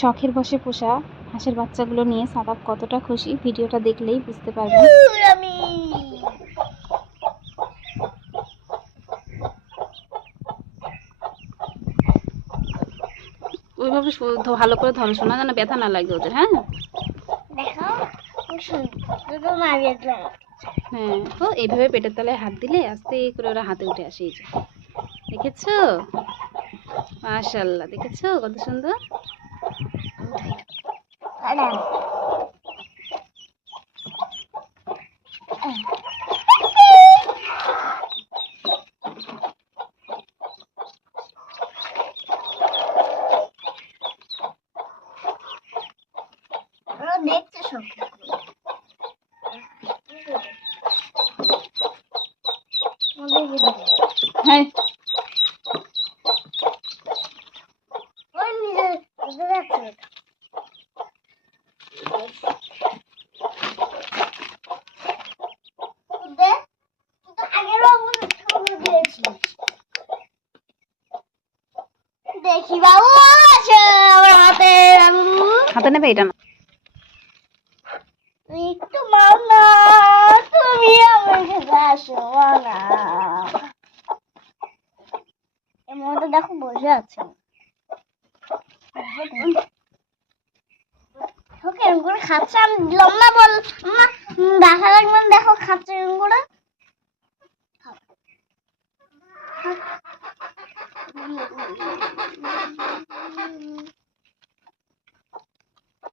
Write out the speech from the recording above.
শখের বশে পোষা হাঁসের বাচ্চাগুলো নিয়ে সাদাব কতটা খুশি ভিডিওটা দেখলেই বুঝতে পারবেন। আমি ওইভাবে ভালো করে ধরো, শোনা যেন ব্যথা না লাগে ওদের। হ্যাঁ দেখো শুধু মারিয়ে দিলাম। হ্যাঁ, তো এইভাবে পেটের তলায় হাত দিলে আস্তে করে ওরা হাতে উঠে আসে। এই যে দেখেছো, মাশাআল্লাহ, দেখেছো কত সুন্দর। দেখতে সব হ্যাঁ ওই নিজে যাচ্ছে দেখি বাবু আছে আমার হাতে হাতে নেবে এটা না। একটু মানা তুমি আমার কাছে আসো না এর মধ্যে দেখো বসে আছে ওকে এরকম করে খাচ্ছে আমি দিলাম না বল দেখা লাগবে দেখো খাচ্ছে এরকম করে